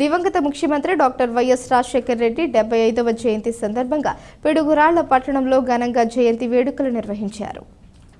దివంగత ముఖ్యమంత్రి doctor YS Rajasekhara Reddy 75వ జయంతి సందర్భంగా పిడుగురాళ్ల పట్టణంలో ఘనంగా జయంతి వేడుకలు నిర్వహించారు.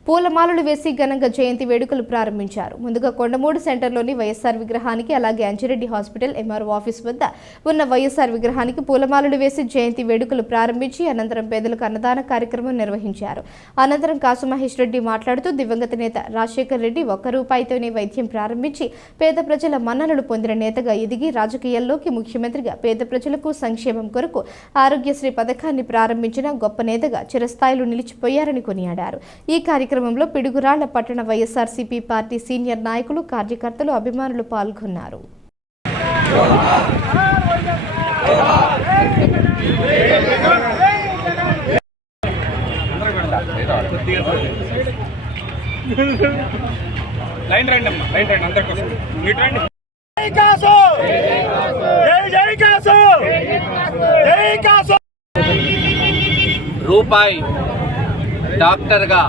పూలమాలలు వేసి ఘనంగా జయంతి వేడుకలు ప్రారంభించారు. ముందుగా కొండమూడు సెంటర్లోని వైఎస్ఆర్ విగ్రహానికి, అలాగే అంజిరెడ్డి హాస్పిటల్ ఎంఆర్ఓ ఆఫీస్ వద్ద ఉన్న వైఎస్ఆర్ విగ్రహానికి పూలమాలలు వేసి జయంతి వేడుకలు ప్రారంభించి అనంతరం పేదలకు అన్నదాన కార్యక్రమం నిర్వహించారు. అనంతరం కాసు మహేష్ రెడ్డి మాట్లాడుతూ దివంగత నేత రాజశేఖర రెడ్డి ₹1 వైద్యం ప్రారంభించి పేద ప్రజల మన్ననలు పొందిన నేతగా ఎదిగి రాజకీయాల్లోకి ముఖ్యమంత్రిగా పేద ప్రజలకు సంక్షేమం కొరకు ఆరోగ్యశ్రీ పథకాన్ని ప్రారంభించిన గొప్ప నేతగా చిరస్థాయిలో నిలిచిపోయారని కొనియాడారు. ఈ కార్యక్రమంలో పిడుగురాళ్ల పట్టణ వైఎస్ఆర్సీపీ పార్టీ సీనియర్ నాయకులు, కార్యకర్తలు, అభిమానులు పాల్గొన్నారు. రూపాయి డాక్టర్గా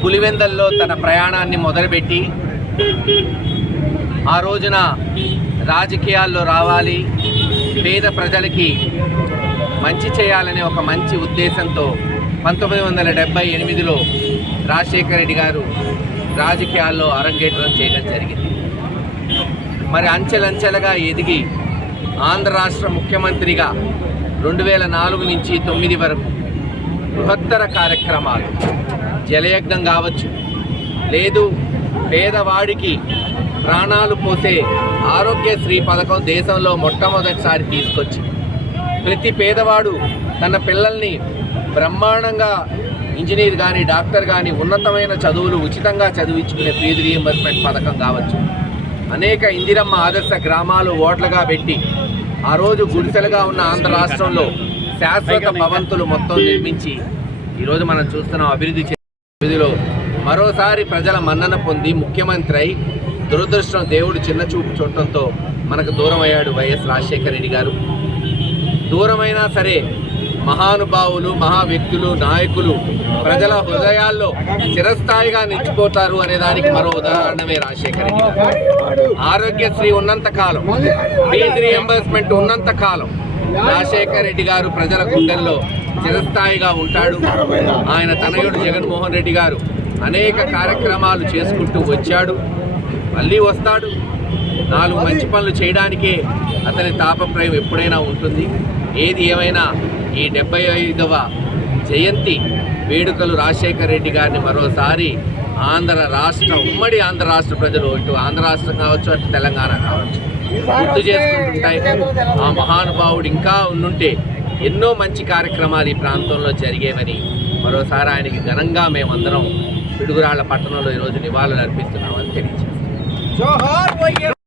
పులివెందల్లో తన ప్రయాణాన్ని మొదలుపెట్టి ఆ రోజున రాజకీయాల్లో రావాలి, పేద ప్రజలకి మంచి చేయాలనే ఒక మంచి ఉద్దేశంతో 1978లో రాజశేఖర రెడ్డి గారు రాజకీయాల్లో అరంగేట్రం చేయడం జరిగింది. మరి అంచెలంచెలుగా ఎదిగి ఆంధ్ర రాష్ట్ర ముఖ్యమంత్రిగా 2004 నుంచి 2009 వరకు బృహత్తర కార్యక్రమాలు, జలయజ్ఞం కావచ్చు, లేదు పేదవాడికి ప్రాణాలు పోసే ఆరోగ్యశ్రీ పథకం దేశంలో మొట్టమొదటిసారి తీసుకొచ్చి ప్రతి పేదవాడు తన పిల్లల్ని బ్రహ్మాండంగా ఇంజనీర్ కానీ డాక్టర్ కానీ ఉన్నతమైన చదువులు ఉచితంగా చదివించుకునే ఫీజు రీయింబర్స్మెంట్ పథకం కావచ్చు, అనేక ఇందిరమ్మ ఆదర్శ గ్రామాలు ఓట్లుగా పెట్టి ఆ రోజు గుడిసెలుగా ఉన్న ఆంధ్ర రాష్ట్రంలో శాశ్వత భవంతులు మొత్తం నిర్మించి ఈరోజు మనం చూస్తున్నాం అభివృద్ధిలో మరోసారి ప్రజల మన్నన పొంది ముఖ్యమంత్రి అయి దురదృష్టం దేవుడు చిన్న చూపు చూడటంతో మనకు దూరం అయ్యాడు వైఎస్ రాజశేఖర రెడ్డి గారు. దూరమైనా సరే మహానుభావులు, మహా వ్యక్తులు, నాయకులు ప్రజల హృదయాల్లో చిరస్థాయిగా నిలిచిపోతారు అనే దానికి మరో ఉదాహరణమే రాజశేఖర రెడ్డి గారు. ఆరోగ్యశ్రీ ఉన్నంత కాలం, ఫీజు రీయింబర్స్మెంట్ ఉన్నంత కాలం రాజశేఖర రెడ్డి గారు ప్రజల గుండెల్లో చిరస్థాయిగా ఉంటాడు. ఆయన తనయుడు జగన్మోహన్ రెడ్డి గారు అనేక కార్యక్రమాలు చేసుకుంటూ వచ్చాడు, మళ్ళీ వస్తాడు. 4 మంచి పనులు చేయడానికే అతని తాపత్రయం ఎప్పుడైనా ఉంటుంది. ఏది ఏమైనా ఈ 75వ జయంతి వేడుకలు రాజశేఖర రెడ్డి గారిని మరోసారి ఉమ్మడి ఆంధ్ర రాష్ట్ర ప్రజలు, ఇటు ఆంధ్ర రాష్ట్రం కావచ్చు, అటు తెలంగాణ కావచ్చు, గుర్తు చేసుకుంటుంటాయి. ఆ మహానుభావుడు ఇంకా ఉండుంటే ఎన్నో మంచి కార్యక్రమాలు ఈ ప్రాంతంలో జరిగేవని మరోసారి ఆయనకి ఘనంగా మేమందరం పిడుగురాళ్ల పట్టణంలో ఈరోజు నివాళులు అర్పిస్తున్నామని తెలియజేస్తాం.